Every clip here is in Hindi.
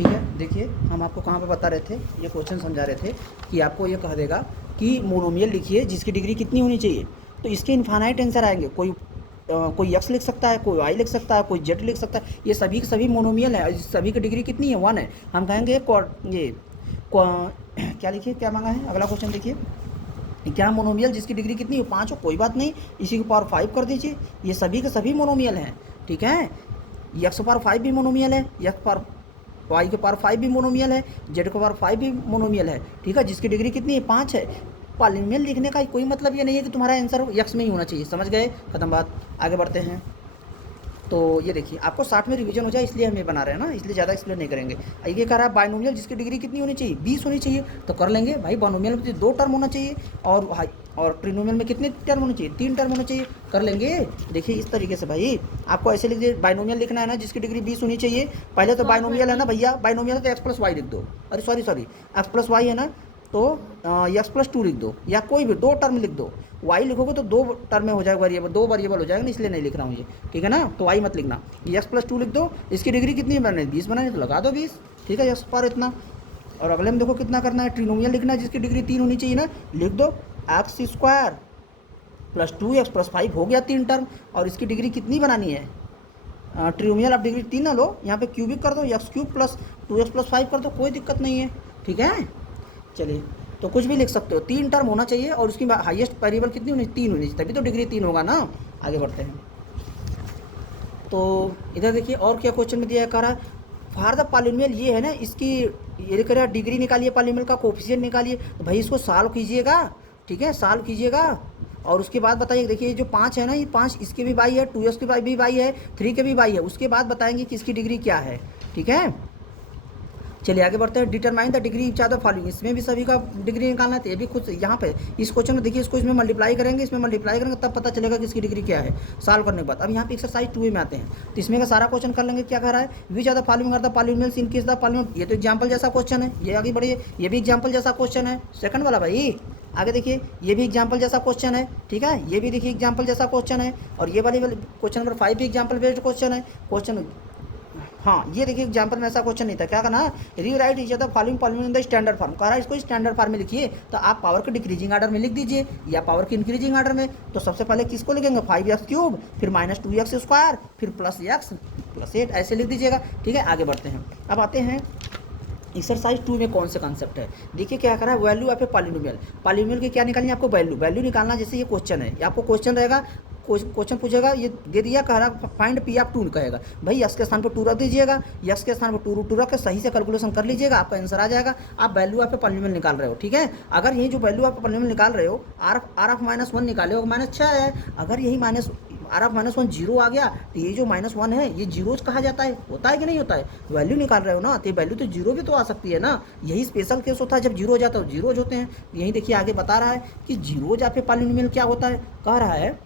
ठीक है, देखिए हम आपको कहाँ पे बता रहे थे, ये क्वेश्चन समझा रहे थे कि आपको ये कह देगा कि मोनोमियल लिखिए जिसकी डिग्री कितनी होनी चाहिए, तो इसके इन्फानाइट आंसर आएंगे। कोई एक्स लिख सकता है, कोई वाई लिख सकता है, कोई जेड लिख सकता है, ये सभी के सभी मोनोमियल है, सभी की डिग्री कितनी है, 1 है। हम कहेंगे क्या लिखिए, क्या मांगा है, अगला क्वेश्चन देखिए, क्या मोनोमियल जिसकी डिग्री कितनी हो, 5 हो, कोई बात नहीं, इसी को पावर 5 कर दीजिए, ये सभी के सभी मोनोमियल हैं। ठीक है, एक्स पावर 5 भी मोनोमियल है, एक्स पावर वाई के पावर 5 भी मोनोमियल है, जेड के पावर 5 भी मोनोमियल है। ठीक है, जिसकी डिग्री कितनी है, 5 है। पॉलिनोमियल लिखने का कोई मतलब ये नहीं है कि तुम्हारा आंसर एक्स में ही होना चाहिए, समझ गए, खत्म बात, आगे बढ़ते हैं। तो ये देखिए आपको 60 में रिवीजन हो जाए इसलिए हम ये बना रहे हैं ना, इसलिए ज़्यादा एक्सप्लेन नहीं करेंगे। ये कह रहा है बाइनोमियल जिसकी डिग्री कितनी होनी चाहिए, 20 होनी चाहिए, तो कर लेंगे भाई, बाइनोमियल में 2 टर्म होना चाहिए, और ट्रिनोमियल में कितने टर्म होने चाहिए, 3 टर्म होने चाहिए, कर लेंगे। देखिए इस तरीके से भाई आपको ऐसे लिख दे, बाइनोमियल लिखना है ना जिसकी डिग्री 20 होनी चाहिए, पहले तो बाइनोमियल है ना भैया, बाइनोमियल तो एक्स प्लस वाई लिख दो, अरे सॉरी एक्स प्लस वाई है ना, तो एक्स प्लस 2 लिख दो, या कोई भी 2 टर्म लिख दो। वाई लिखोगे तो 2 टर्म में हो जाएगा, वेरिएबल 2 वेरिएबल हो जाएगा ना, इसलिए नहीं लिख रहा हूँ ये, ठीक है ना, तो वाई मत लिखना, एक्स प्लस 2 लिख दो। इसकी डिग्री कितनी बनानी, 20 बनानी, तो लगा दो 20, ठीक है, एक्स पर इतना। और अगले में देखो कितना करना है, ट्रिनोमियल लिखना है जिसकी डिग्री 3 होनी चाहिए ना, लिख दो x square plus 2x plus 5 हो गया 3 टर्म, और इसकी डिग्री कितनी बनानी है, ट्रिनोमियल आप डिग्री 3 ना लो, यहाँ पे क्यूबिक कर दो, x cube plus 2x plus 5 कर दो, कोई दिक्कत नहीं है, ठीक है। चलिए, तो कुछ भी लिख सकते हो, 3 टर्म होना चाहिए, और उसकी हाईएस्ट वेरिएबल कितनी होनी, 3 होनी चाहिए, तभी तो डिग्री 3 होगा ना। आगे बढ़ते हैं, तो इधर देखिए और क्या क्वेश्चन में दिया है, कह रहा है फॉर द पॉलिनोमियल, ये है ना इसकी, ये कह रहा है डिग्री निकालिए, पॉलिनोमियल का कोफिशिएंट निकालिए, तो भाई इसको सॉल्व कीजिएगा, ठीक है, सॉल्व कीजिएगा, और उसके बाद बताइए, देखिए जो 5 है ना, ये 5 इसके भी बाई है, 2x के भी बाई है, 3 के भी बाई है, उसके बाद बताएंगे कि इसकी डिग्री क्या है, ठीक है। चलिए आगे बढ़ते हैं, determine the degree each of the following, इसमें भी सभी का डिग्री निकालना है, तो ये भी खुद यहाँ पे इस क्वेश्चन में देखिए, इसको इसमें मल्टीप्लाई करेंगे, इसमें मल्टीप्लाई करेंगे, तब पता चलेगा कि इसकी डिग्री क्या है, सॉल्व करने के बाद। अब यहाँ पे एक्सरसाइज 2 में आते हैं, तो इसमें का सारा क्वेश्चन कर लेंगे। क्या कह रहा है, which are the following are the polynomials in case the polynomial, ये तो एग्जाम्पल जैसा क्वेश्चन है, ये आगे बढ़िए, ये भी एग्जाम्पल जैसा क्वेश्चन है, सेकंड वाला भाई, आगे देखिए ये भी एग्जाम्पल जैसा क्वेश्चन है, ठीक है, ये भी देखिए एग्जाम्पल जैसा क्वेश्चन है, और ये वाली क्वेश्चन नंबर 5 भी एग्जाम्पल बेस्ड क्वेश्चन है, क्वेश्चन, हाँ ये देखिए एग्जाम्पल में ऐसा क्वेश्चन नहीं था, क्या करना है, rewrite each of the following polynomial in the standard form, कह रहा है इसको स्टैंडर्ड फॉर्म में लिखिए, तो आप पावर के डिक्रीजिंग ऑर्डर में लिख दीजिए, या पावर के इंक्रीजिंग ऑर्डर में। तो सबसे पहले किसको लिखेंगे, 5x क्यूब, फिर माइनस 2x स्क्वायर, फिर प्लस x प्लस 8, ऐसे लिख दीजिएगा, ठीक है। आगे बढ़ते हैं, अब आते हैं एक्सरसाइज 2 में कौन से कॉन्सेप्ट है, देखिए क्या करा है, value of a polynomial, polynomial की क्या निकालनी है आपको, वैल्यू निकालना, जैसे ये क्वेश्चन है, आपको क्वेश्चन रहेगा, क्वेश्चन पूछेगा, ये दे दिया, कह रहा फाइंड पी ऑफ 2 कहेगा, भाई एक्स के स्थान पर 2 रख दीजिएगा, एक्स के स्थान पर 2 रख के सही से कैलकुलेशन कर लीजिएगा, आपका आंसर आ जाएगा। आप वैल्यू ऑफ ए पॉलिनोमियल निकाल रहे हो, ठीक है, अगर यही जो वैल्यू ऑफ पॉलिनोमियल निकाल रहे हो, आर ऑफ -1 निकाले हो, -6 है, अगर यही आर ऑफ -1 जीरो आ गया, तो ये जो -1 है ये जीरोज कहा जाता है, होता है कि नहीं होता है, वैल्यू निकाल रहे हो ना, तो वैल्यू तो जीरो भी तो आ सकती है ना, यही स्पेशल केस होता है, जब जीरो हो जाता है जीरोज होते हैं। यही देखिए आगे बता रहा है कि जीरोज ऑफ ए पॉलिनोमियल क्या होता है, कह रहा है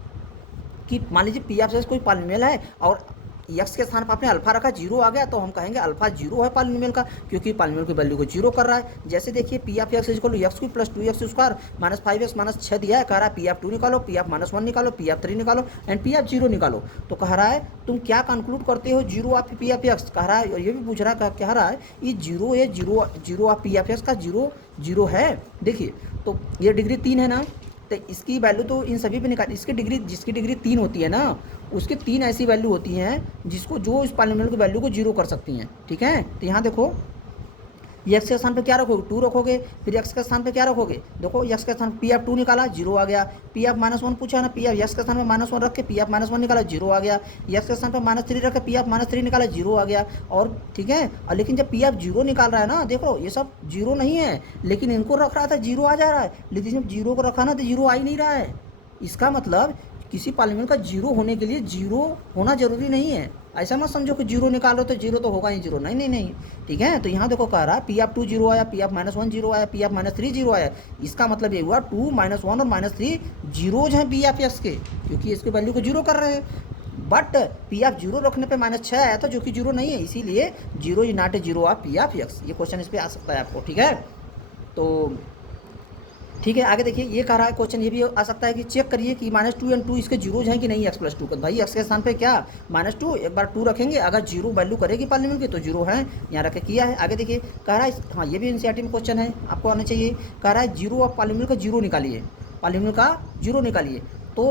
कि मान लीजिए पी ऑफ एक्स कोई पॉलिनोमियल है, और एक्स के स्थान पर आपने अल्फा रखा, जीरो आ गया, तो हम कहेंगे अल्फा जीरो है पॉलिनोमियल का, क्योंकि पॉलिनोमियल की वैल्यू को जीरो कर रहा है। जैसे देखिए p of x equal to x cube plus 2x square minus 5x minus 6 दिया है, कह रहा है पी ऑफ 2 निकालो, पी ऑफ -1 निकालो, पी ऑफ 3 निकालो, एंड पी ऑफ 0 निकालो। तो कह रहा है तुम क्या कंक्लूड करते हो, zero of P of x, कह रहा है, और ये भी पूछ रहा है, कह रहा है ये जीरो है, zero of P of x का जीरो है। देखिए तो ये डिग्री 3 है ना, तो इसकी वैल्यू तो इन सभी पे निकाल, इसकी डिग्री, जिसकी डिग्री 3 होती है ना, उसके 3 ऐसी वैल्यू होती हैं जिसको, जो इस पॉलिनोमियल की वैल्यू को जीरो कर सकती हैं, ठीक है। तो यहाँ देखो एक्स के स्थान पे क्या रखोगे, 2 रखोगे, फिर एक्स के स्थान पे क्या रखोगे, देखो एक्स के स्थान पी ऑफ 2 निकाला, जीरो आ गया, पी ऑफ -1 पूछा ना, पी ऑफ एक्स के स्थान पे -1 रख के पी ऑफ -1 निकाला, जीरो आ गया, एक्स के स्थान पे -3 रख के पी ऑफ -3 निकाला, जीरो आ गया, और ठीक है। और लेकिन जब पी ऑफ 0 निकाल रहा है ना, देखो ये सब जीरो नहीं है, लेकिन इनको रख रहा था जीरो आ जा रहा है, लेकिन जब जीरो को रखा ना तो जीरो आ ही नहीं रहा है। इसका मतलब किसी पॉलिनोमियल का जीरो होने के लिए जीरो होना जरूरी नहीं है, ऐसा मत समझो कि जीरो निकाल लो तो जीरो तो होगा ही जीरो, नहीं नहीं नहीं, ठीक है। तो यहाँ देखो कह रहा है पी ऑफ 2 जीरो आया, पी ऑफ -1 जीरो आया, पी ऑफ -3 जीरो आया, इसका मतलब ये हुआ 2 -1 और -3 जीरोज हैं पी ऑफ एक्स के, क्योंकि इसके वैल्यू को जीरो कर रहे हैं। बट पी ऑफ 0 रखने पे -6 आया था, जो कि जीरो नहीं है, इसीलिए zero is not a zero of P of x, ये क्वेश्चन इस पर आ सकता है आपको, ठीक है। तो ठीक है। आगे देखिए ये कह रहा है क्वेश्चन, ये भी आ सकता है कि चेक करिए कि -2 एंड 2 इसके जीरोज हैं कि नहीं x + 2 का। भाई x के स्थान पे क्या -2, एक बार 2 रखेंगे, अगर जीरो वैल्यू करेगी पॉलीनोमियल की तो जीरो है, यहाँ रखे किया है। आगे देखिए कह रहा है, हाँ ये भी एनसीईआरटी में क्वेश्चन है, आपको आना चाहिए। कह रहा है जीरो ऑफ पॉलीनोमियल का जीरो निकालिए, पॉलीनोमियल का जीरो निकालिए। तो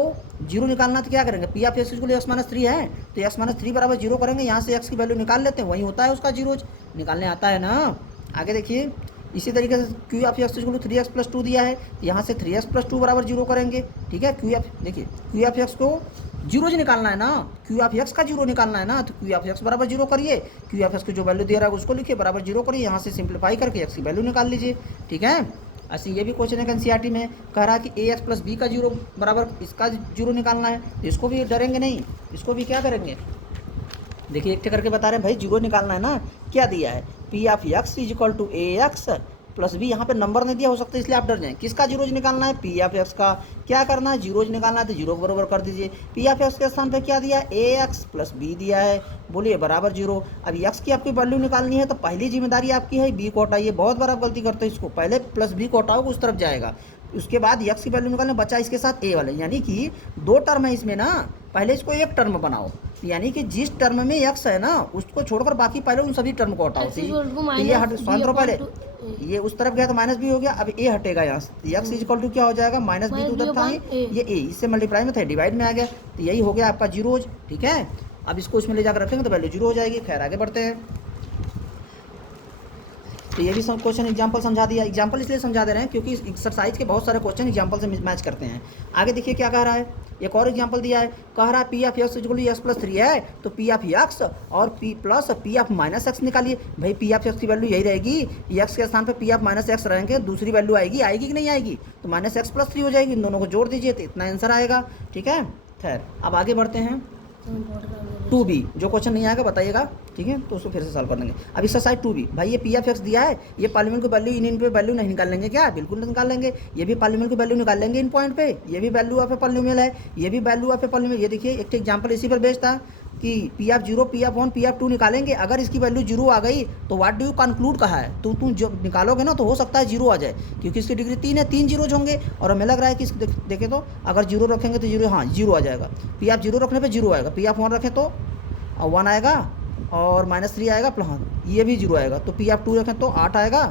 जीरो निकालना तो क्या करेंगे, P of x equal x - 3 है तो x - 3 बराबर जीरो करेंगे, यहाँ से x की वैल्यू निकाल लेते हैं, वही होता है उसका जीरोज, निकालने आता है ना। आगे देखिए इसी तरीके से Q of x equal 3x + 2 दिया है, तो यहाँ से 3x + 2 बराबर जीरो करेंगे। ठीक है, क्यू ऑफ देखिए क्यू ऑफ एक्स को जीरोज निकालना है ना, क्यू ऑफ एक्स का जीरो निकालना है ना, तो क्यू ऑफ एक्स बराबर जीरो करिए, क्यू ऑफ एक्स को जो वैल्यू दे रहा है उसको लिखिए बराबर जीरो करिए, यहाँ से सिंप्लीफाई करके एक्स की वैल्यू निकाल लीजिए। ठीक है, ऐसे ये भी क्वेश्चन है एनसीईआरटी में, कह रहा है कि ax + b का जीरो बराबर इसका जीरो निकालना है, तो इसको भी डरेंगे नहीं, इसको भी क्या करेंगे, देखिए एक करके बता रहे हैं भाई, जीरो निकालना है ना। क्या दिया है, p of x equal to ax + b, यहाँ पे नंबर नहीं दिया हो सकता इसलिए आप डर जाएं, किसका जीरोज निकालना है, पी ऑफ एक्स का। क्या करना है, जीरोज निकालना है, तो जीरो बराबर कर दीजिए। पी ऑफ एक्स के स्थान पे क्या दिया है, ax + b दिया है, बोलिए बराबर जीरो। अब एक्स की आपकी वैल्यू निकालनी है तो पहली जिम्मेदारी आपकी है बी को हटाइए, बहुत बार आप गलती करते हैं इसको, पहले +b को हटाओगे उस तरफ जाएगा, उसके बाद एक्स की वैल्यू निकालने, बचा इसके साथ ए वाले, यानी कि दो टर्म है इसमें ना, पहले इसको एक टर्म बनाओ, यानी कि जिस टर्म में एक्स है ना उसको छोड़कर बाकी पहले उन सभी टर्म को हटाओ। तो ये हट स्वतंत्र, पहले ये उस तरफ गया तो -b हो गया, अब ए हटेगा यहाँ से, एक्स इक्वल टू क्या हो जाएगा, -b तो उधर था ये ए, इससे मल्टीप्लाई में था डिवाइड में आ गया, तो यही हो गया आपका जीरोज। ठीक है, अब इसको इसमें ले जाकर रखेंगे तो वैल्यू जीरो हो जाएगी। खैर आगे बढ़ते हैं, तो ये भी सब क्वेश्चन एग्जांपल समझा दिया, एग्जांपल इसलिए समझा दे रहे हैं क्योंकि इस एक्सरसाइज के बहुत सारे क्वेश्चन एग्जांपल से मैच करते हैं। आगे देखिए क्या कह रहा है, एक और एग्जांपल दिया है, कह रहा है p of x equal to x + 3 है, तो पी ऑफ एक्स और p plus p of -x निकालिए। भाई पी ऑफ एक्स की वैल्यू यही रहेगी, एक्स के स्थान पे पी ऑफ -x रहेंगे, दूसरी वैल्यू आएगी कि नहीं आएगी, तो -x + 3 हो जाएगी, इन दोनों को जोड़ दीजिए तो इतना आंसर आएगा। ठीक है, खैर अब आगे बढ़ते हैं। 2b जो क्वेश्चन नहीं आएगा बताइएगा, ठीक है, तो उसको फिर से सॉल्व कर लेंगे। अब एक्सरसाइज 2b, भाई ये पी ऑफ एक्स दिया है, ये पॉलीनोमियल की वैल्यू इन पे वैल्यू नहीं निकाल लेंगे क्या, बिल्कुल निकाल लेंगे, ये भी पॉलीनोमियल की वैल्यू निकाल लेंगे इन पॉइंट पे, ये भी वैल्यू ऑफ ए पॉलीनोमियल है, ये भी वैल्यू ऑफ ए पॉलीनोमियल। ये देखिए एक एग्जांपल इसी पर बेस्ड था कि P of 0, p of 1, P of 2 निकालेंगे, अगर इसकी वैल्यू जीरो आ गई तो व्हाट डू यू कंक्लूड कहा है, तो तुम जब निकालोगे ना तो हो सकता है जीरो आ जाए, क्योंकि इसकी डिग्री 3 है, 3 जीरोज होंगे, और हमें लग रहा है कि देखें तो अगर जीरो रखेंगे तो जीरो, हाँ जीरो आ जाएगा, पी ऑफ 0 रखने पर जीरो आएगा, पी ऑफ 1 रखें तो 1 आएगा, और -3 आएगा, हाँ ये भी जीरो आएगा, तो पी ऑफ 2 रखें तो 8 आएगा,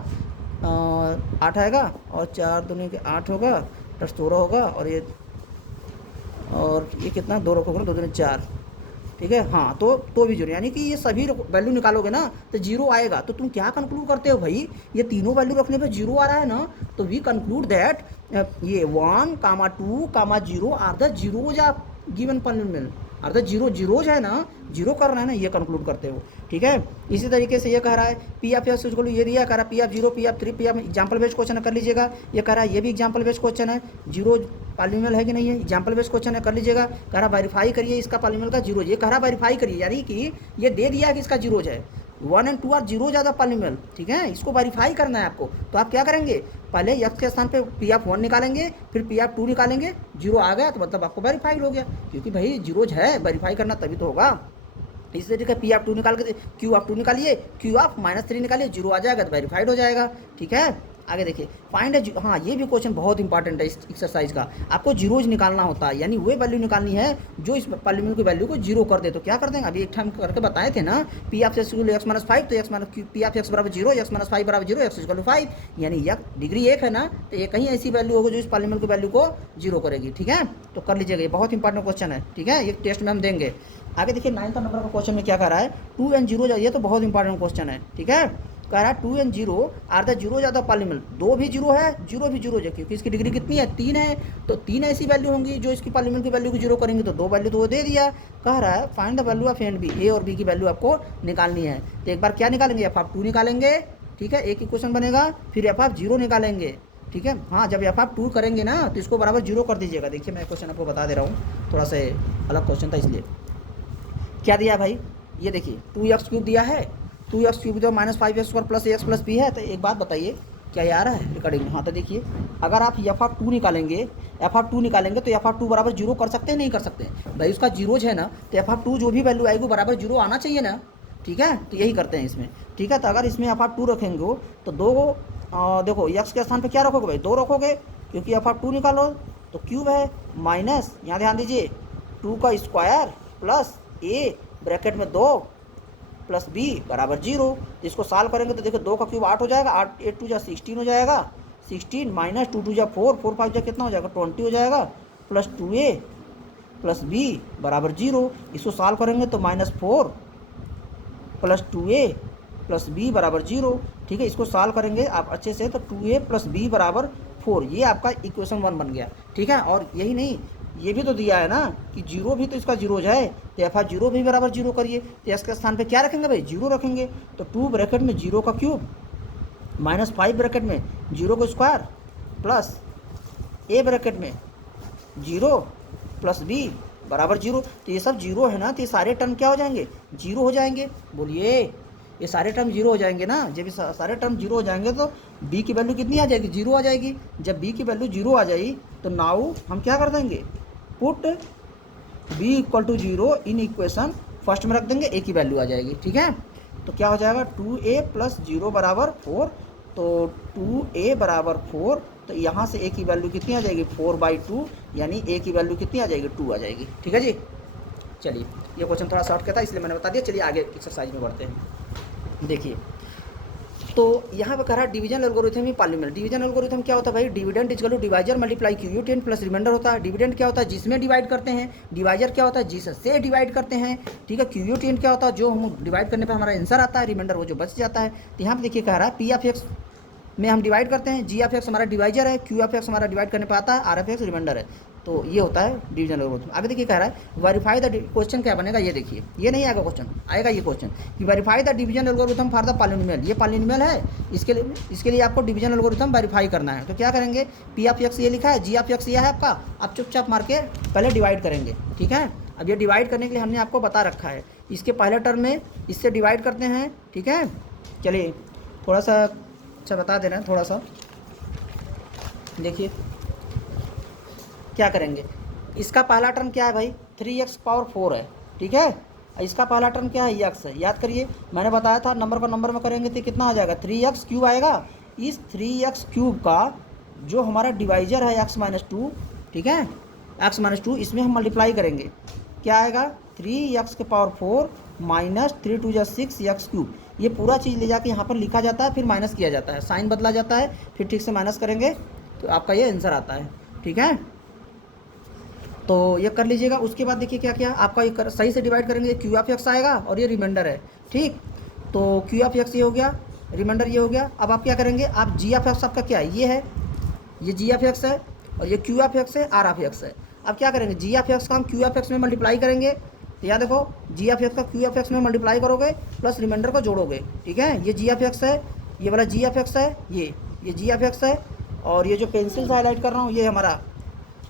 8 आएगा, और 4 दूनी के 8 होगा, + 16 होगा, और ये कितना 2 रखोगे, 2 दूनी 4, ठीक है, हाँ तो भी जीरो, यानी कि ये सभी वैल्यू निकालोगे ना तो जीरो आएगा। तो तुम क्या कंक्लूड करते हो भाई, ये तीनों वैल्यू रखने पे जीरो आ रहा है ना, तो वी कंक्लूड दैट ये 1, 2, 0 are the zeros of given polynomial, अर्थात जीरोज है ना, जीरो कर रहे हैं ना, ये कंक्लूड करते हो। ठीक है, इसी तरीके से ये कह रहा है p of x equal to, ये दिया कह रहा है p of 0, p of 3, p of, example based question है कर लीजिएगा। ये कह रहा है ये भी एग्जाम्पल बेस्ड क्वेश्चन है, जीरो पॉलीनोमियल है कि नहीं है, एग्जाम्पल बेस्ड क्वेश्चन है कर लीजिएगा। कह रहा वेरीफाई करिए इसका पॉलीनोमियल का जीरोज, ये कह रहा वेरीफाई करिए, यानी कि ये दे दिया कि इसका जीरोज है, 1 और 2 आर जीरो ज़्यादा पॉलीनोमियल। ठीक है, इसको वेरीफाई करना है आपको, तो आप क्या करेंगे, पहले एक्स के स्थान पे पी ऑफ 1 निकालेंगे, फिर पी ऑफ 2 निकालेंगे, जीरो आ गया तो मतलब आपको वेरीफाइड हो गया, क्योंकि भाई जीरोज है, वेरीफाई करना तभी तो होगा। इस तरीके पी ऑफ 2 निकाल के क्यू ऑफ 2 निकालिए, क्यू ऑफ -3 निकालिए, जीरो आ जाएगा तो वेरीफाइड हो जाएगा। ठीक है, आगे देखिए फाइंड है, हाँ ये भी क्वेश्चन बहुत इंपॉर्टेंट है इस एक्सरसाइज का, आपको जीरोज निकालना होता है, यानी वो वैल्यू निकालनी है जो इस पॉलीनोमियल की वैल्यू को जीरो कर दे। तो क्या कर देंगे, अभी एक टाइम करके बताए थे ना, पी ऑफ x - 5, तो पी ऑफ x बराबर 0, x - 5 बराबर 0, x = 5, यानी डिग्री 1 है ना, तो ये कहीं ऐसी वैल्यू होगी जो इस पॉलीनोमियल की वैल्यू को जीरो करेगी। ठीक है, तो कर लीजिएगा, ये बहुत इंपॉर्टेंट क्वेश्चन है। ठीक है, ये टेस्ट में हम देंगे। आगे देखिए 9th नंबर का क्वेश्चन में क्या कर रहा है, 2 and 0, ये तो बहुत इंपॉर्टेंट क्वेश्चन है। ठीक है, कह रहा है 2 and 0 आर द जीरो ज़्यादा पॉलीनोमियल, 2 भी जीरो है, 0 भी जीरो है, क्योंकि इसकी डिग्री कितनी है, 3 है, तो 3 ऐसी वैल्यू होंगी जो इसकी पॉलीनोमियल की वैल्यू को जीरो करेंगे, तो 2 वैल्यू तो वो दे दिया। कह रहा है find the value of A and B, A और बी की वैल्यू आपको निकालनी है। तो एक बार क्या निकालेंगे, एफ ऑफ 2 निकालेंगे, ठीक है, एक इक्वेशन बनेगा, फिर एफ ऑफ 0 निकालेंगे। ठीक है, हाँ जब एफ ऑफ 2 करेंगे ना तो इसको बराबर 0 कर दीजिएगा। देखिए मैं क्वेश्चन आपको बता दे रहा हूँ, थोड़ा सा अलग क्वेश्चन था इसलिए। क्या दिया भाई, ये देखिए 2x³ दिया है, 2x³ जो -5x² + ax + b है, तो एक बात बताइए क्या ये आ रहा है रिकॉर्डिंग में, हाँ तो देखिए अगर आप एफ ऑफ 2 निकालेंगे, एफ ऑफ 2 निकालेंगे तो एफ ऑफ 2 बराबर 0 कर सकते हैं, नहीं कर सकते भाई, उसका जीरोज है ना, तो एफ ऑफ 2 जो भी वैल्यू आएगी बराबर 0 आना चाहिए ना। ठीक है, तो यही करते हैं इसमें। ठीक है, तो अगर इसमें एफ ऑफ 2 रखेंगे तो दो देखो एक्स के स्थान पे क्या रखोगे भाई, 2 रखोगे, क्योंकि एफ ऑफ 2 निकालो तो क्यूब है, माइनस यहाँ ध्यान दीजिए 2 का स्क्वायर प्लस ए ब्रैकेट में 2 प्लस बी बराबर 0। इसको सॉल्व करेंगे तो देखो 2 का क्यूब 8 हो जाएगा, 8 8 टू जा 16 हो जाएगा, 16 माइनस 2 टू जा 4, 4 5 जा कितना हो जाएगा 20 हो जाएगा, प्लस 2a प्लस बी बराबर 0। इसको सॉल्व करेंगे तो -4 प्लस 2a प्लस बी बराबर 0। ठीक है, इसको सॉल्व करेंगे आप अच्छे से तो 2a प्लस बी बराबर 4, ये आपका इक्वेशन 1 बन गया। ठीक है, और यही नहीं, ये भी तो दिया है ना कि 0 भी तो इसका 0 हो जाए, तो एफ 0 भी बराबर 0 करिए, तो इसके स्थान पे क्या रखेंगे भाई 0 रखेंगे। तो 2 ब्रैकेट में 0 का क्यूब -5 ब्रैकेट में 0 का स्क्वायर प्लस ए ब्रैकेट में 0 प्लस बी बराबर 0। तो ये सब 0 है ना, तो ये सारे टर्म क्या हो जाएंगे 0 हो जाएंगे। बोलिए ये सारे टर्म 0 हो जाएंगे ना, जब ये सारे टर्म 0 हो जाएंगे तो b की वैल्यू कितनी आ जाएगी 0 आ जाएगी। जब b की वैल्यू 0 आ जाएगी तो नाउ हम क्या कर देंगे put b equal to 0 in equation first में रख देंगे, a की वैल्यू आ जाएगी। ठीक है, तो क्या हो जाएगा 2a प्लस 0 बराबर 4, तो 2a बराबर 4, तो यहाँ से a की वैल्यू कितनी आ जाएगी 4/2, यानी a की वैल्यू कितनी आ जाएगी 2 आ जाएगी। ठीक है जी, चलिए ये क्वेश्चन थोड़ा शॉर्ट का था इसलिए मैंने बता दिया। चलिए आगे एक्सरसाइज में बढ़ते हैं। देखिए तो यहाँ पे कह रहा है डिवीजन एल्गोरिथम ही पॉलीनोमियल। डिवीजन एल्गोरिथम क्या होता है भाई, dividend equal to divisor multiply quotient plus remainder होता है। डिविडेंड क्या होता है जिसमें डिवाइड करते हैं, डिवाइजर क्या होता है जिससे डिवाइड करते हैं। ठीक है, क्यूयूटेन क्या होता है जो हम डिवाइड करने पर हमारा आंसर आता है, रिमाइंडर वो जो बच जाता है। तो यहाँ पे देखिए कह रहा है पी ऑफ एक्स में हम डिवाइड करते हैं, जी ऑफ एक्स हमारा डिवाइजर है, क्यू ऑफ एक्स हमारा डिवाइड करने पर आता है, आर ऑफ एक्स रिमाइंडर है। तो ये होता है डिवीजन एल्गोरिथम। आगे देखिए कह रहा है वेरीफाई द, क्वेश्चन क्या बनेगा ये देखिए, ये नहीं आएगा क्वेश्चन, आएगा ये क्वेश्चन कि verify the division algorithm for the polynomial. ये पॉलीनोमियल है, इसके लिए आपको डिवीजन एल्गोरिथम वेरीफाई करना है। तो क्या करेंगे, पी ऑफ एक्स ये लिखा है, जी ऑफ एक्स ये है आपका, आप चुपचाप मार के पहले डिवाइड करेंगे। ठीक है, अब ये डिवाइड करने के लिए हमने आपको बता रखा है, इसके पहले टर्म में इससे डिवाइड करते हैं। ठीक है, चलिए थोड़ा सा अच्छा बता दे रहे हैं, थोड़ा सा देखिए क्या करेंगे। इसका पहला टर्म क्या है भाई 3x पावर 4 है। ठीक है, इसका पहला टर्म क्या है x है, याद करिए मैंने बताया था नंबर को नंबर में करेंगे तो कितना आ जाएगा 3x क्यूब आएगा। इस 3x क्यूब का जो हमारा डिवाइजर है x-2, ठीक है x-2, इसमें हम मल्टीप्लाई करेंगे, क्या आएगा 3x के पावर 4 माइनस 3 2 जा 6x क्यूब। ये पूरा चीज़ ले जाके यहाँ पर लिखा जाता है, फिर माइनस किया जाता है, साइन बदला जाता है, फिर ठीक से माइनस करेंगे तो आपका ये आंसर आता है। ठीक है, तो ये कर लीजिएगा। उसके बाद देखिए क्या क्या आपका ये सही से डिवाइड करेंगे, क्यू ऑफ एक्स आएगा और ये रिमाइंडर है। ठीक, तो क्यू ऑफ एक्स ये हो गया, रिमाइंडर ये हो गया। अब आप क्या करेंगे, आप जी ऑफ एक्स आपका क्या है, ये है, ये जी ऑफ एक्स है और ये क्यू ऑफ एक्स है, आर ऑफ एक्स है। अब क्या करेंगे, जी ऑफ एक्स का हम क्यू ऑफ एक्स में मल्टीप्लाई करेंगे। तो याद देखो जी ऑफ एक्स का क्यू ऑफ एक्स में मल्टीप्लाई करोगे प्लस रिमाइंडर को जोड़ोगे। ठीक है, ये जी ऑफ एक्स है, ये वाला जी ऑफ एक्स है, ये जी ऑफ एक्स है, और ये जो पेंसिल से हाईलाइट कर रहा हूँ ये हमारा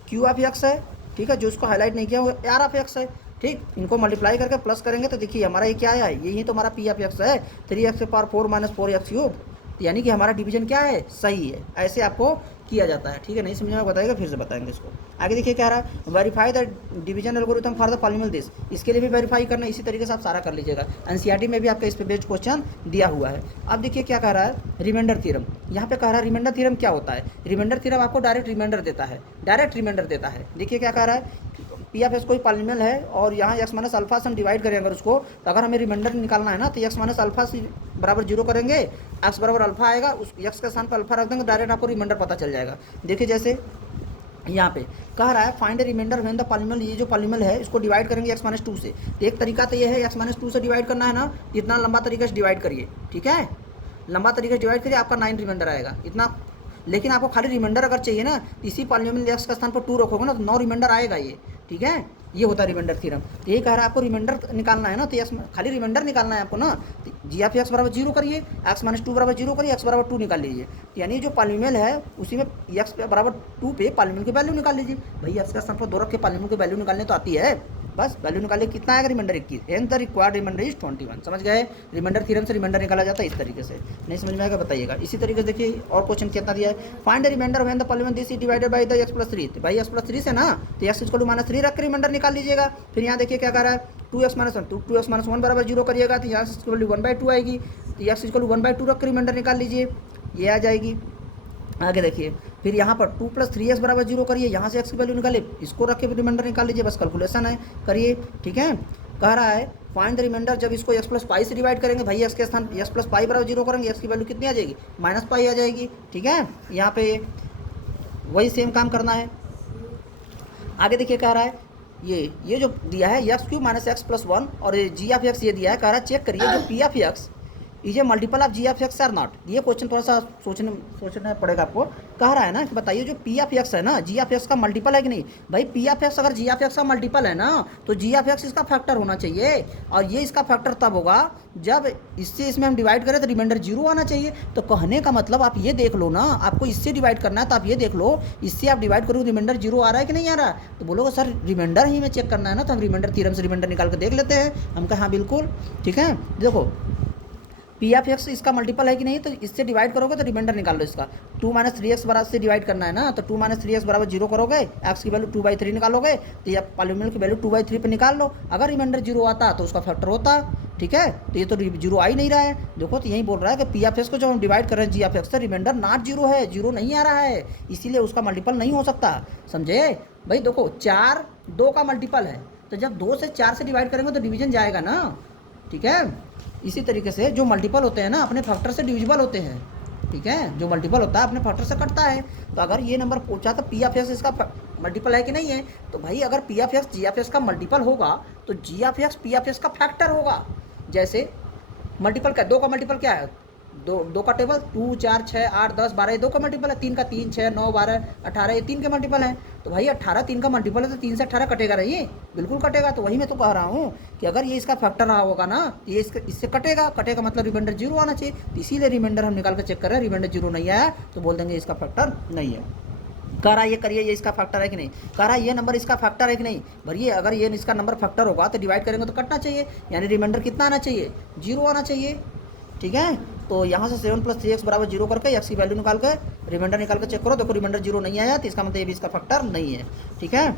क्यू ऑफ एक्स है। ठीक है, जो इसको हाईलाइट नहीं किया वो आर ऑफ एक्स है। ठीक, इनको मल्टीप्लाई करके प्लस करेंगे तो देखिए हमारा ये क्या है, यही तो हमारा पी ऑफ एक्स है, 3x के पावर 4 माइनस 4x क्यूब, यानी कि हमारा डिवीजन क्या है सही है। ऐसे आपको किया जाता है। ठीक है, नहीं समझ में बताएगा फिर से बताएंगे इसको। आगे देखिए क्या रहा है, verify the division algorithm for the polynomial this, इसके लिए भी वेरीफाई करना, इसी तरीके से आप सारा कर लीजिएगा। एनसीईआरटी में भी आपका इस पे बेस्ड क्वेश्चन दिया हुआ है। अब देखिए क्या कह रहा है, रिमाइंडर थ्योरम। यहाँ पे कह रहा है रिमाइंडर थ्योरम क्या होता है, रिमाइंडर थ्योरम आपको डायरेक्ट रिमाइंडर देता है, डायरेक्ट रिमाइंडर देता है। देखिए क्या कह रहा है, पी ऑफ एक्स कोई पॉलीनोमियल है और यहाँ एक्स माइनस अल्फा से हम डिवाइड करें अगर उसको, तो अगर हमें रिमाइंडर निकालना है ना तो एक्स माइनस अल्फा से बराबर 0 करेंगे, एक्स बराबर अल्फा आएगा, उस एक्स के स्थान पर अल्फा रख देंगे, डायरेक्ट आपको रिमाइंडर पता चल जाएगा। देखिए जैसे यहाँ पे कह रहा है find remainder when the polynomial, ये जो पॉलीनोमियल है इसको डिवाइड करेंगे x-2 से। तो एक तरीका तो ये है x-2 से डिवाइड करना है ना, इतना लंबा तरीके से डिवाइड करिए। ठीक है, लंबा तरीके से डिवाइड करिए, आपका 9 रिमाइंडर आएगा इतना। लेकिन आपको खाली रिमाइंडर अगर चाहिए ना, इसी पॉलीनोमियल एक्स का स्थान पर 2 रखोगे ना तो 9 रिमाइंडर आएगा ये। ठीक है, ये होता है रिमाइंडर थ्योरम। तो यही कह रहा है आपको रिमाइंडर निकालना है ना, तो एक्स खाली रिमाइंडर निकालना है आपको ना, जी ऑफ एक्स बराबर 0 करिए, x-2 बराबर 0 करिए, x बराबर 2 निकाल लीजिए। यानी जो पॉलीनोमियल है उसी में x बराबर 2 पे पॉलीनोमियल की वैल्यू निकाल लीजिए। भाई एक्स का स्थान पर 2 रख के पॉलीनोमियल की वैल्यू निकालने तो आती है, बस वैल्यू निकालिए, कितना आएगा remainder 21, and the required remainder is 21। समझ गए, रिमाइंडर थ्योरम से रिमाइंडर निकाला जाता है इस तरीके से। नहीं समझ में आएगा बताइएगा। इसी तरीके से देखिए और क्वेश्चन कितना दिया है, find the remainder when the polynomial this is divided by the x+3। तो भाई x+3 से ना तो x इक्वल टू -3 रख के रिमाइंडर निकाल लीजिएगा। फिर यहाँ देखिए क्या कर रहा है 2x-1, 2x-1 बराबर 0 करिएगा तो यहाँ इक्वल टू 1/2 आएगी, तो x इक्वल टू 1/2 रख के रिमाइंडर निकाल लीजिए, ये आ जाएगी। आगे देखिए फिर यहाँ पर 2 + 3x बराबर 0 करिए, यहाँ से x की वैल्यू निकालिए, इसको रख के रिमाइंडर निकाल लीजिए, बस कैलकुलेशन है, करिए। ठीक है, कह रहा है फाइंड द रिमाइंडर, जब इसको x + पाई से डिवाइड करेंगे भाई, x के स्थान x + पाई बराबर 0 करेंगे, x की वैल्यू कितनी आ जाएगी, -पाई आ जाएगी। ठीक है, यहाँ पे वही सेम काम करना है। आगे देखिए कह रहा है ये जो दिया है x³ - x + 1 और g(x) ये दिया है, कह रहा है चेक करिए जो p(x) is a multiple of g(x) are not. ये क्वेश्चन थोड़ा सा सोचना पड़ेगा आपको। कह रहा है ना कि बताइए जो p(x) है ना g(x) का मल्टीपल है कि नहीं। भाई p(x) अगर g(x) का मल्टीपल है ना तो g(x) इसका फैक्टर होना चाहिए, और ये इसका फैक्टर तब होगा जब इससे इसमें हम डिवाइड करें तो रिमाइंडर 0 आना चाहिए। तो कहने का मतलब आप ये देख लो ना, आपको इससे डिवाइड करना है तो आप ये देख लो, इससे आप डिवाइड करो रिमाइंडर 0 आ रहा है कि नहीं आ रहा है। तो बोलोगे सर रिमाइंडर ही में चेक करना है ना, तो हम रिमाइंडर थ्योरम से रिमाइंडर निकाल के देख लेते हैं। हम कहा हाँ बिल्कुल। ठीक है, देखो p(x) इसका मल्टीपल है कि नहीं, तो इससे डिवाइड करोगे तो रिमाइंडर निकाल लो इसका। 2 - 3x बराबर से डिवाइड करना है ना, तो 2 - 3x बराबर 0 करोगे, x की वैल्यू 2/3 निकालोगे, तो ये पॉलीनोमियल की वैल्यू 2/3 पे निकाल लो। अगर रिमाइंडर 0 आता तो उसका फैक्टर होता। ठीक है, तो ये तो 0 आ ही नहीं रहा है। देखो तो यही बोल रहा है कि p(x) को जब हम डिवाइड कर रहे हैं g(x) से, रिमाइंडर नॉट 0 है, 0 नहीं आ रहा है, इसीलिए उसका मल्टीपल नहीं हो सकता। समझे भाई। देखो 4 2 का मल्टीपल है, तो जब 2 से 4 से डिवाइड करेंगे तो डिवीजन जाएगा ना। ठीक है, इसी तरीके से जो मल्टीपल होते हैं ना अपने फैक्टर से डिविजिबल होते हैं। ठीक है, जो मल्टीपल होता है अपने फैक्टर से कटता है। तो अगर ये नंबर पूछा तो p(x) इसका मल्टीपल है कि नहीं है, तो भाई अगर p(x) g(x) का मल्टीपल होगा तो g(x) p(x) का फैक्टर होगा। जैसे मल्टीपल क्या, 2 का मल्टीपल क्या है, 2 का टेबल 2 4 6 8 10 12, ये 2 का मल्टीपल है। 3 का 3 6 9 12 18, ये 3 के मल्टीपल है। तो भाई 18 3 का मल्टीपल है, तो 3 से 18 कटेगा नहीं, बिल्कुल कटेगा। तो वही मैं तो कह रहा हूँ कि अगर ये इसका फैक्टर रहा होगा ना, ये इससे कटेगा मतलब रिमाइंडर 0 आना चाहिए। तो इसीलिए रिमाइंडर हम निकाल कर चेक कर रहे हैं, रिमाइंडर 0 नहीं आया तो बोल देंगे इसका फैक्टर नहीं है। कह रहा ये करिए ये इसका फैक्टर है कि नहीं, कह रहा ये नंबर इसका फैक्टर है कि नहीं। भरिए अगर ये इसका नंबर फैक्टर होगा तो डिवाइड करेंगे तो कटना चाहिए, यानी रिमाइंडर कितना आना चाहिए, 0 आना चाहिए। ठीक है, तो यहाँ से 7 + 3x बराबर 0 करके x की वैल्यू निकाल कर रिमाइंडर निकाल कर चेक करो। देखो रिमाइंडर 0 नहीं आया, तो इसका मतलब ये भी इसका फैक्टर नहीं है। ठीक है,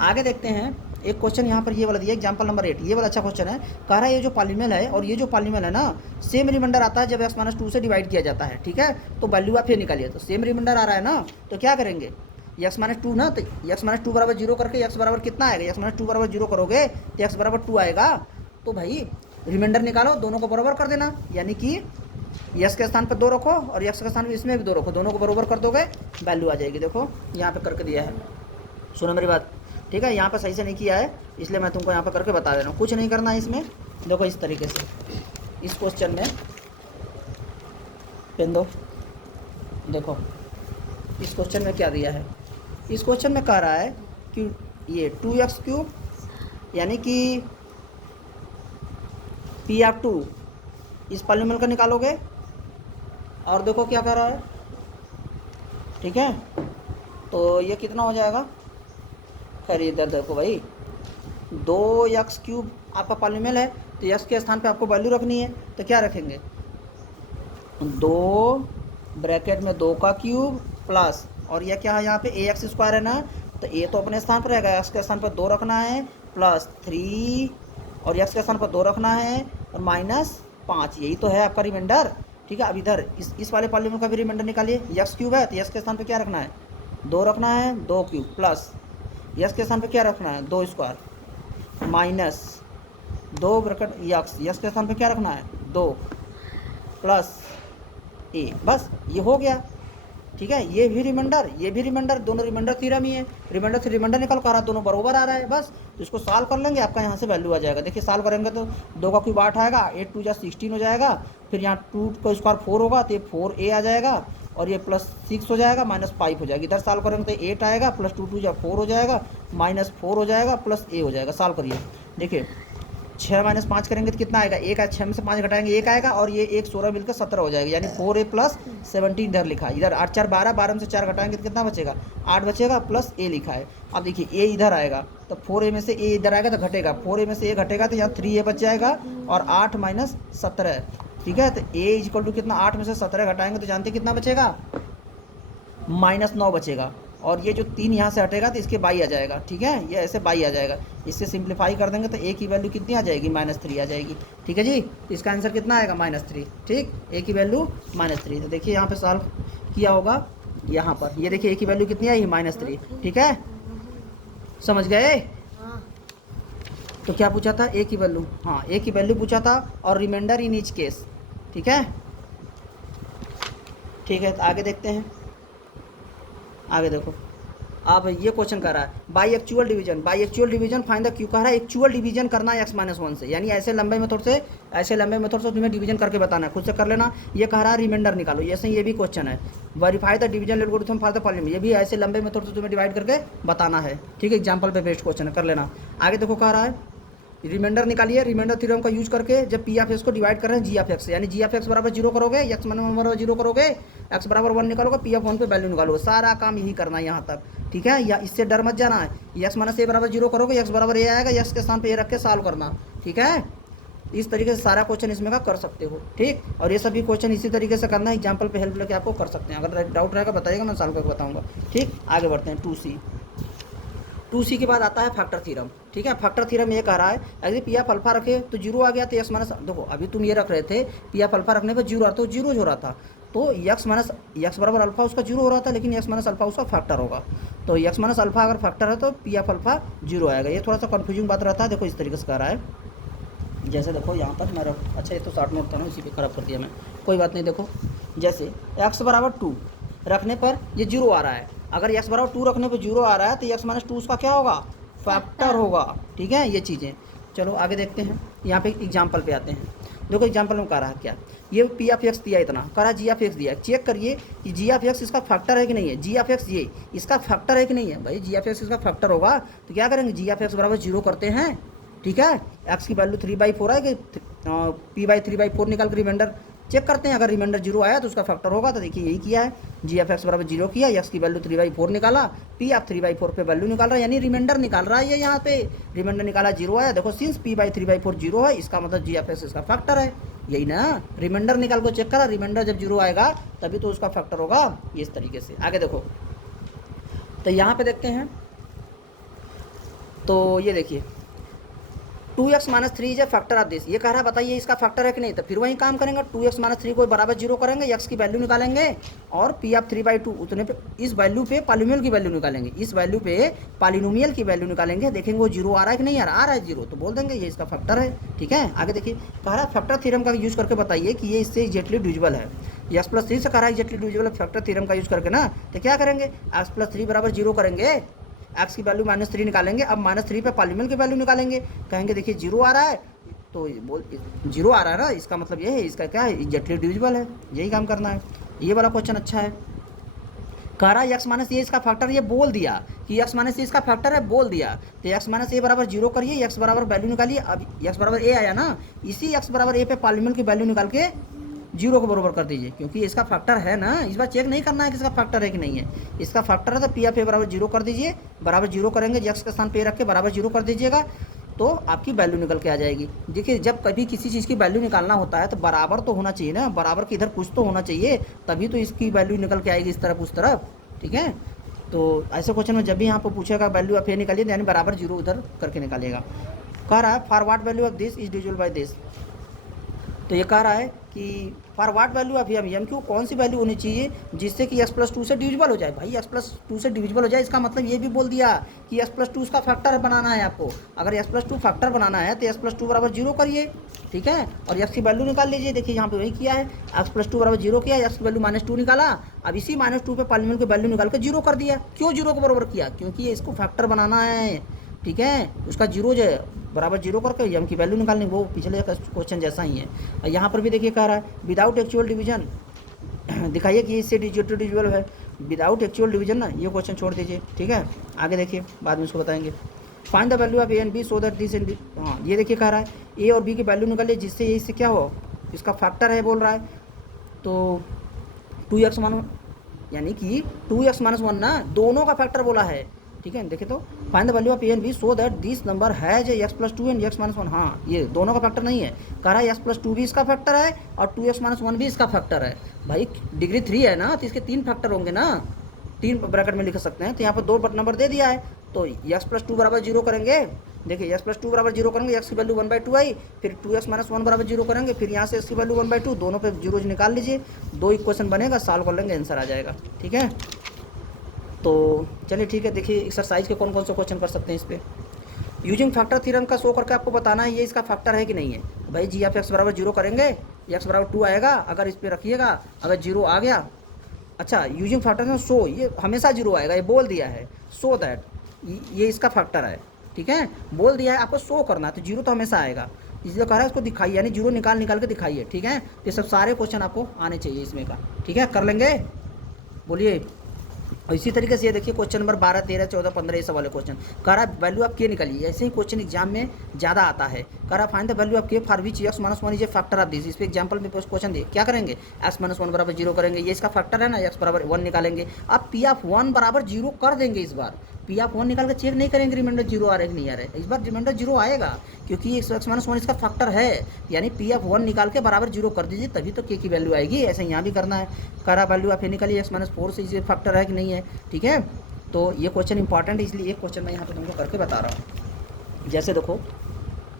आगे देखते हैं एक क्वेश्चन यहाँ पर ये वाला दिया एग्जाम्पल नंबर 8। ये वाला अच्छा क्वेश्चन है। कह रहा है ये जो पॉलीनोमियल है और ये जो पॉलीनोमियल है ना, सेम रिमाइंडर आता है जब x - 2 से डिवाइड किया जाता है। ठीक है, तो वैल्यू आप ये निकालिए। तो सेम रिमाइंडर आ रहा है ना, तो क्या करेंगे, x - 2 ना, तो x - 2 बराबर 0 करके x बराबर कितना आएगा, x - 2 बराबर 0 करोगे तो x बराबर 2 आएगा। तो भाई रिमाइंडर निकालो, दोनों को बराबर कर देना, यानी कि यस के स्थान पर 2 रखो और यक्स के स्थान पर इसमें भी 2 रखो, दोनों को बराबर कर दोगे वैल्यू आ जाएगी। देखो यहाँ पे करके दिया है, सुनो मेरी बात। ठीक है, यहाँ पे सही से नहीं किया है इसलिए मैं तुमको यहाँ पे करके बता दे रहा हूँ। कुछ नहीं करना है इसमें। देखो इस तरीके से इस क्वेश्चन में पेन दो। देखो इस क्वेश्चन में क्या दिया है, इस क्वेश्चन में कह रहा है कि ये 2x³ यानी कि p(2) इस पॉलीनोमियल का निकालोगे, और देखो क्या कर रहा है। ठीक है, तो ये कितना हो जाएगा, खैर इधर देखो भाई 2x³ आपका पॉलीनोमियल है, तो x के स्थान पे आपको वैल्यू रखनी है, तो क्या रखेंगे, 2 ब्रैकेट में 2 का क्यूब प्लस, और यह क्या है यहाँ पे ax² है ना, तो a तो अपने स्थान पर रहेगा, x के स्थान पर 2 रखना है प्लस 3, और x के स्थान पर 2 रखना है और -5, यही तो है आपका रिमाइंडर। ठीक है, अब इधर इस वाले पॉलीनोमियल का भी रिमाइंडर निकालिए। x³ है तो x के स्थान पर क्या रखना है, 2 रखना है, 2 क्यूब प्लस x के स्थान पर क्या रखना है, 2 स्क्वायर माइनस 2 ब्रैकेट x के स्थान पर क्या रखना है, 2 प्लस a, बस ये हो गया। ठीक है, ये भी रिमाइंडर, दोनों रिमाइंडर थ्योरम ही है। रिमाइंडर से रिमाइंडर निकाल कर रहा है, दोनों बराबर आ रहा है, बस तो इसको सॉल्व कर लेंगे, आपका यहाँ से वैल्यू आ जाएगा। देखिए सॉल्व करेंगे तो 2 का क्यूब 8 आएगा, 8 2 जा 16 हो जाएगा, फिर यहाँ 2 का स्क्वायर 4 होगा तो ये 4a आ जाएगा, और ये +6 हो जाएगा, -5 हो जाएगा। इधर सॉल्व करेंगे तो 8 आएगा, प्लस 2 2 जा 4 हो जाएगा, -4 हो जाएगा, प्लस a हो जाएगा। सॉल्व करिए, देखिए 6 - 5 करेंगे तो कितना आएगा, 1 आएगा, 6 में से 5 घटाएंगे 1 आएगा, और ये 1 16 मिलकर 17 हो जाएगा, यानी 4a + 17 इधर लिखा है। इधर 8 4 12, 12 में से 4 घटाएंगे तो कितना बचेगा, 8 बचेगा, प्लस a लिखा है। अब देखिए a इधर आएगा तो 4a में से a इधर आएगा तो घटेगा, 4a में से a घटेगा तो यहाँ 3a बच जाएगा, और 8 - 17। ठीक है, तो a = कितना, 8 में से 17 घटाएंगे तो जानते कितना बचेगा, -9 बचेगा, और ये जो 3 यहाँ से हटेगा तो इसके बाई आ जाएगा। ठीक है, ये ऐसे बाई आ जाएगा, इससे सिंप्लीफाई कर देंगे तो a की वैल्यू कितनी आ जाएगी, -3 आ जाएगी। ठीक है जी, इसका आंसर कितना आएगा, -3। ठीक, a की वैल्यू -3। तो देखिए यहाँ पे सॉल्व किया होगा, यहाँ पर ये देखिए ए की वैल्यू कितनी आई, -3, ठीक है, समझ गए। हाँ। तो क्या पूछा था, ए की वैल्यू, हाँ ए की वैल्यू पूछा था और रिमाइंडर इन ईच केस, ठीक है। ठीक है, तो आगे देखते हैं, आगे देखो। अब ये क्वेश्चन कर रहा है by actual division find the Q, कह रहा है एक्चुअल डिवीजन करना है x-1 से, यानी ऐसे लंबे मेथड से तुम्हें डिवीजन करके बताना है, खुद से कर लेना। ये कह रहा है रिमाइंडर निकालो, ऐसे ये भी क्वेश्चन है। Verify the division algorithm for the following, ये भी ऐसे लंबे मेथड से तुम्हें डिवाइड करके बताना है, ठीक है। एग्जाम्पल पे बेस्ड क्वेश्चन है, कर लेना। आगे देखो कह रहा है रिमाइंडर निकालिए, रिमाइंडर थ्योरम का यूज करके जब पी ऑफ एक्स को डिवाइड कर रहे हैं जी ऑफ एक्स से, यानी जी ऑफ एक्स बराबर 0 करोगे, x-1 बराबर 0 करोगे, x बराबर 1 निकालोगे, पी ऑफ 1 पे वैल्यू निकालोगे, सारा काम यही करना है यहाँ तक, ठीक है। या इससे डर मत जाना है, x-a बराबर 0 करोगे, x बराबर a आएगा, x के स्थान पे a रख के सॉल्व करना, ठीक है। इस तरीके से सारा क्वेश्चन इसमें का कर सकते हो, ठीक। और ये सभी क्वेश्चन इसी तरीके से करना है, एग्जाम्पल पे हेल्प लेके आपको कर सकते हैं। अगर डाउट रहेगा बताइएगा, मैं सॉल्व करके बताऊँगा, ठीक। आगे बढ़ते हैं 2C के बाद आता है फैक्टर थ्योरम, ठीक है। फैक्टर थ्योरम ये कह रहा है अगर पी ऑफ अल्फा रखे तो 0 आ गया, तो x माइनस, देखो अभी तुम ये रख रहे थे पी ऑफ अल्फा रखने पर 0 आता, तो 0 हो रहा था, तो x बराबर अल्फा उसका 0 हो रहा था, लेकिन x माइनस अल्फा उसका फैक्टर होगा, तो x माइनस अल्फा अगर फैक्टर है तो पी ऑफ अल्फा 0 आएगा। ये थोड़ा सा कन्फ्यूजिंग बात रहता है, देखो इस तरीके से कह रहा है, जैसे देखो यहाँ पर मैं अच्छा ये तो शॉर्ट नोट था ना, इसी पे खराब कर दिया मैं, कोई बात नहीं। देखो जैसे x बराबर 2 रखने पर ये 0 आ रहा है, अगर x बराबर 2 रखने पर 0 आ रहा है तो x माइनस 2 उसका क्या होगा, फैक्टर होगा, ठीक है। ये चीज़ें चलो आगे देखते हैं, यहाँ पे एग्जाम्पल पे आते हैं। देखो एग्जाम्पल में कह रहा है क्या, ये पी ऑफ एक्स दिया इतना, कह रहा है जी ऑफ एक्स दिया, चेक करिए कि जी ऑफ एक्स इसका फैक्टर है कि नहीं है, जी ऑफ एक्स ये इसका फैक्टर है कि नहीं है। भाई जी ऑफ एक्स इसका फैक्टर होगा तो क्या करेंगे, जी ऑफ एक्स बराबर 0 करते हैं, ठीक है। एक्स की वैल्यू 3/4 है कि p/3/4 निकाल कर रिमाइंडर चेक करते हैं, अगर रिमाइंडर 0 आया तो उसका फैक्टर होगा, तो देखिए यही किया है, जी ऑफ एक्स बराबर 0 किया, एक्स की वैल्यू 3/4 निकाला, पी ऑफ 3/4 पे वैल्यू निकाल रहा है, यानी रिमाइंडर निकाल रहा है। ये यहाँ पे रिमाइंडर निकाला 0 आया, देखो सिंस p/3/4 0 है, इसका मतलब जी ऑफ एक्स इसका फैक्टर है, यही ना। रिमाइंडर निकाल को चेक करा, रिमाइंडर जब 0 आएगा तभी तो उसका फैक्टर होगा, इस तरीके से। आगे देखो तो यहाँ पे देखते हैं, तो ये देखिए 2x minus 3 is a factor of this, ये कह रहा है बताइए इसका फैक्टर है कि नहीं, तो फिर वही काम करेंगे, 2x माइनस 3 को बराबर 0 करेंगे, x की वैल्यू निकालेंगे और p ऑफ 3/2 उतने पे इस वैल्यू पे पॉलिनोमियल की वैल्यू निकालेंगे, इस वैल्यू पे पॉलिनोमियल की वैल्यू निकालेंगे, देखेंगे वो 0 आ रहा है कि नहीं आ रहा है 0, तो बोल देंगे ये इसका फैक्टर है, ठीक है। आगे देखिए कह रहा है फैक्टर थ्योरम का यूज करके बताइए कि ये इससे एग्जैक्टली डिविजिबल है, x+3 से कह रहा है एग्जैक्टली डिविजिबल है फैक्टर थ्योरम का यूज करके ना, तो क्या करेंगे x+3 बराबर 0 करेंगे, एक्स की वैल्यू -3 निकालेंगे, अब -3 पे पॉलिनोमियल की वैल्यू निकालेंगे, कहेंगे देखिए 0 आ रहा है, तो बोल 0 आ रहा है ना, इसका मतलब ये है इसका क्या है, एग्जैक्टली डिविजिबल है, यही काम करना है। ये वाला क्वेश्चन अच्छा है, कह रहा है x माइनस ए इसका फैक्टर, ये बोल दिया कि x माइनस ए इसका फैक्टर है, बोल दिया, तो x माइनस ए बराबर 0 करिए, x बराबर वैल्यू निकालिए, अब x बराबर ए आया ना, इसी x बराबर ए पे पॉलिनोमियल की वैल्यू निकाल के 0 को बराबर कर दीजिए, क्योंकि इसका फैक्टर है ना, इस बार चेक नहीं करना है कि इसका फैक्टर है कि नहीं है, इसका फैक्टर है तो पी ऑफ ए बराबर 0 कर दीजिए, बराबर 0 करेंगे, x के स्थान पे रख के बराबर 0 कर दीजिएगा, तो आपकी वैल्यू निकल के आ जाएगी। देखिए जब कभी किसी चीज़ की वैल्यू निकालना होता है तो बराबर तो होना चाहिए ना, बराबर के इधर कुछ तो होना चाहिए, तभी तो इसकी वैल्यू निकल के आएगी इस तरफ उस तरफ, ठीक है। तो ऐसे क्वेश्चन में जब भी यहाँ पर पूछेगा वैल्यू ऑफ ए निकालिए, यानी बराबर 0 उधर करके निकालिएगा। कह रहा है for what value of this is divisible by this, तो ये कह रहा है कि for what value of m q, कौन सी वैल्यू होनी चाहिए जिससे कि x+2 से डिविजिबल हो जाए। भाई x+2 से डिविजिबल हो जाए, इसका मतलब ये भी बोल दिया कि x+2 का फैक्टर बनाना है आपको, अगर x+2 फैक्टर बनाना है तो x+2 बराबर 0 करिए, ठीक है, और x की वैल्यू निकाल लीजिए। देखिए यहाँ पे वही किया है, x+2 बराबर 0 किया, x की वैल्यू -2 निकाला, अब इसी -2 पे पॉलिनोमियल की वैल्यू निकाल के 0 कर दिया। क्यों 0 को बराबर किया, क्योंकि ये इसको फैक्टर बनाना है, ठीक है, उसका 0 जो है बराबर 0 करके एम की वैल्यू निकालनी, वो पिछले क्वेश्चन जैसा ही है। और यहाँ पर भी देखिए कह रहा है विदाउट एक्चुअल डिवीजन, दिखाइए कि इससे डिविजिबल है, विदाउट एक्चुअल डिवीजन ना, ये क्वेश्चन छोड़ दीजिए, ठीक है। आगे देखिए बाद में उसको बताएंगे। Find the value of A and b so that this and, हाँ ये देखिए कह रहा है ए और बी की वैल्यू निकालिए जिससे ये इससे क्या हो, इसका फैक्टर है बोल रहा है, तो 2x मान, यानी कि 2x - 1 ना, दोनों का फैक्टर बोला है, ठीक है। देखिए तो find the value of A and b so that this number has x+2 and x - 1, हाँ ये दोनों का फैक्टर नहीं है, कह रहा है x+2 भी इसका फैक्टर है और 2x - 1 भी इसका फैक्टर है। भाई डिग्री 3 है ना, तो इसके 3 फैक्टर होंगे ना, 3 ब्रैकेट में लिख सकते हैं, तो यहाँ पर 2 नंबर दे दिया है, तो x+2 बराबर 0 करेंगे, देखिए x+2 बराबर 0 करेंगे, x की वैल्यू 1/2 आई, फिर 2x - 1 बराबर 0 करेंगे, फिर यहाँ से x की वैल्यू 1/2, दोनों पे 0 निकाल लीजिए, 2 इक्वेशन बनेगा, सॉल्व कर लेंगे, आंसर आ जाएगा, ठीक है। तो चलिए ठीक है, देखिए एक्सरसाइज के कौन कौन से क्वेश्चन कर सकते हैं इस पर। यूजिंग फैक्टर थ्योरम का शो करके आपको बताना है ये इसका फैक्टर है कि नहीं है। भाई जी ऑफ एक्स बराबर 0 करेंगे, एक्स बराबर 2 आएगा, अगर इस पर रखिएगा, अगर 0 आ गया, अच्छा यूजिंग फैक्टर से शो, ये हमेशा 0 आएगा, ये बोल दिया है, सो दैट ये इसका फैक्टर है, ठीक है, बोल दिया है आपको शो करना, तो 0 तो हमेशा आएगा, इसलिए कह रहा है इसको दिखाइए, यानी 0 निकाल निकाल के दिखाइए, ठीक है। तो ये सब सारे क्वेश्चन आपको आने चाहिए इसमें का, ठीक है, कर लेंगे, बोलिए। और इसी तरीके से ये देखिए क्वेश्चन नंबर 12, 13, 14, 15 ये सब वाले क्वेश्चन कह रहा है वैल्यू ऑफ के निकालिए, ऐसे ही क्वेश्चन एग्जाम में ज़्यादा आता है। कह रहा है फाइंड द वैल्यू ऑफ के for which x minus 1 is a factor of this. इस पर एग्जाम्पल में क्वेश्चन दिए, क्या करेंगे, एक्स माइनस 1 बराबर 0 करेंगे, ये इसका फैक्टर है ना, एक्स बराबर 1 निकालेंगे, अब पी ऑफ 1 बराबर 0 कर देंगे, इस बार पी ऑफ 1 निकाल के चेक नहीं करेंगे रिमाइंडर 0 आ रहा है कि नहीं आ रहा है, इस बार रिमाइंडर 0 आएगा, क्योंकि एक्स माइनस 1 इसका फैक्टर है, यानी पी ऑफ 1 निकाल के बराबर 0 कर दीजिए, तभी तो के की वैल्यू आएगी, ऐसे यहाँ भी करना है। कह रहा वैल्यू ऑफ ए निकालिए, एक्स माइनस 4 से इसे फैक्टर है कि नहीं है, ठीक है। तो ये क्वेश्चन इंपॉर्टेंट है, इसलिए एक क्वेश्चन मैं यहाँ पे तुमको करके बता रहा हूँ। जैसे देखो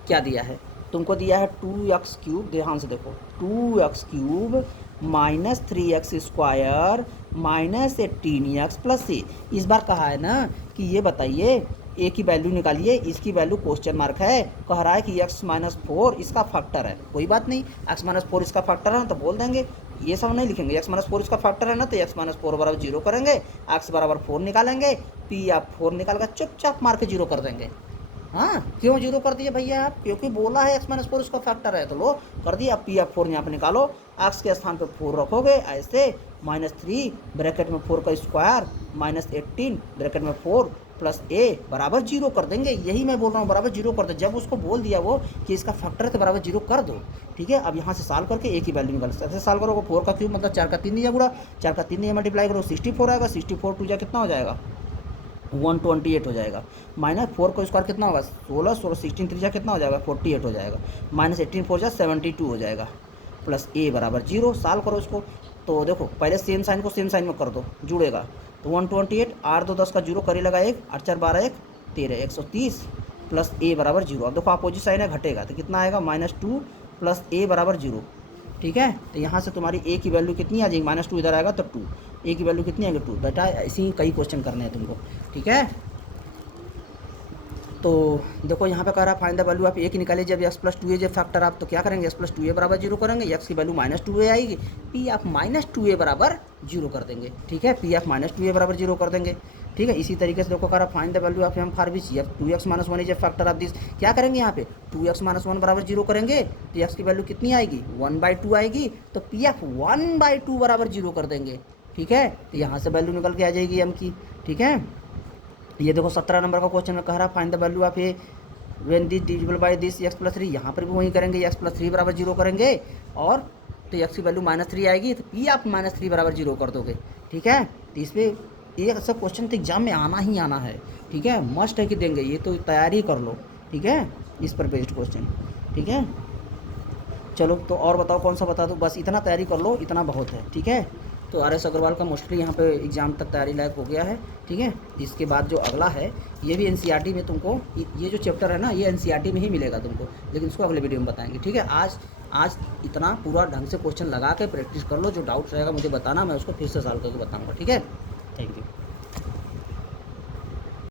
क्या दिया है, तुमको दिया है 2x क्यूब, ध्यान से देखो 2x cube minus 3x square minus 18x plus c। इस बार कहा है ना कि ये बताइए a की वैल्यू निकालिए, इसकी वैल्यू क्वेश्चन मार्क है, कह रहा है कि x माइनस 4 इसका फैक्टर है, कोई बात नहीं, x माइनस 4 इसका फैक्टर है ना, तो बोल देंगे, ये सब नहीं लिखेंगे, x माइनस 4 इसका फैक्टर है ना, तो x माइनस 4 बराबर 0 करेंगे, x बराबर 4 निकालेंगे, p आप 4 निकाल कर चुपचाप मार के 0 कर देंगे। हाँ, क्यों 0 कर दिए भैया आप, क्योंकि बोला है x माइनस 4 इसका फैक्टर है, तो लो कर दिया। अब p आप 4 यहाँ पे निकालो, x के स्थान पे 4 रखोगे ऐसे, माइनस 3 ब्रैकेट में 4 का स्क्वायर माइनस 18 ब्रैकेट में 4 प्लस a बराबर 0 कर देंगे, यही मैं बोल रहा हूँ, बराबर 0 कर दो। जब उसको बोल दिया वो कि इसका फैक्टर है तो बराबर 0 कर दो, ठीक है। अब यहाँ से सॉल्व करके a की वैल्यू निकाल सकते, ऐसे सॉल्व करोगे, 4 का क्यूब मतलब 4 का 3 दिया गुड़ा, 4 का 3 दिया मल्टीप्लाई करो, 64 आएगा, 64 टू जा कितना हो जाएगा 128 हो जाएगा, माइनस 4 का स्क्वायर कितना होगा 16, 16 16 त्रिजा कितना हो जाएगा 48 हो जाएगा, माइनस 18 4 जा 72 हो जाएगा, प्लस a बराबर 0। सॉल्व करो इसको, तो देखो पहले सेम साइन को सेम साइन में कर दो, जुड़ेगा, तो 128 8 2 10 का 0 करी लगा 1 8 4 12 1 13 130 प्लस a बराबर 0। अब देखो अपोजिट साइन है, घटेगा तो कितना आएगा -2 प्लस a बराबर 0, ठीक है। तो यहाँ से तुम्हारी a की वैल्यू कितनी आ जाएगी, -2 इधर आएगा तो 2, a की वैल्यू कितनी आएगी 2। बेटा ऐसे ही कई क्वेश्चन करने हैं तुमको, ठीक है। तो देखो यहाँ पे कह रहा है find the value of a की निकालिए, जब x प्लस 2a जब फैक्टर आप, तो क्या करेंगे, x प्लस 2a बराबर 0 करेंगे, x की वैल्यू -2a आएगी, p ऑफ -2a बराबर 0 कर देंगे, ठीक है, p ऑफ -2a बराबर 0 कर देंगे, ठीक है। इसी तरीके से देखो कह रहा है find the value of m for which 2x minus 1 is a factor of this. क्या करेंगे यहाँ पे 2x माइनस 1 बराबर 0 करेंगे, तो x की वैल्यू कितनी आएगी 1/2 आएगी, तो p ऑफ 1/2 बराबर 0 कर देंगे, ठीक है। तो यहाँ से वैल्यू निकल के आ जाएगी m की, ठीक है। ये देखो 17 नंबर का क्वेश्चन में कह रहा है find the value of a when this divisible by this x plus 3। यहाँ पर भी वही करेंगे, x प्लस 3 बराबर 0 करेंगे, और तो x की वैल्यू -3 आएगी, तो p आप -3 बराबर 0 कर दोगे, ठीक है। तो इस पर एक सब क्वेश्चन तो एग्जाम में आना ही आना है, ठीक है, मस्ट है कि देंगे, ये तो तैयारी कर लो, ठीक है, इस पर बेस्ड क्वेश्चन, ठीक है। चलो तो और बताओ कौन सा बता दो, बस इतना तैयारी कर लो, इतना बहुत है, ठीक है। तो RS अग्रवाल का मोस्टली यहाँ पे एग्ज़ाम तक तैयारी लायक हो गया है, ठीक है। इसके बाद जो अगला है ये भी NCERT में तुमको, ये जो चैप्टर है ना ये NCERT में ही मिलेगा तुमको, लेकिन उसको अगले वीडियो में बताएंगे, ठीक है। आज इतना पूरा ढंग से क्वेश्चन लगा के प्रैक्टिस कर लो, जो डाउट्स रहेगा मुझे बताना, मैं उसको फिर से सॉल्व करके बताऊँगा, ठीक है। Thank you.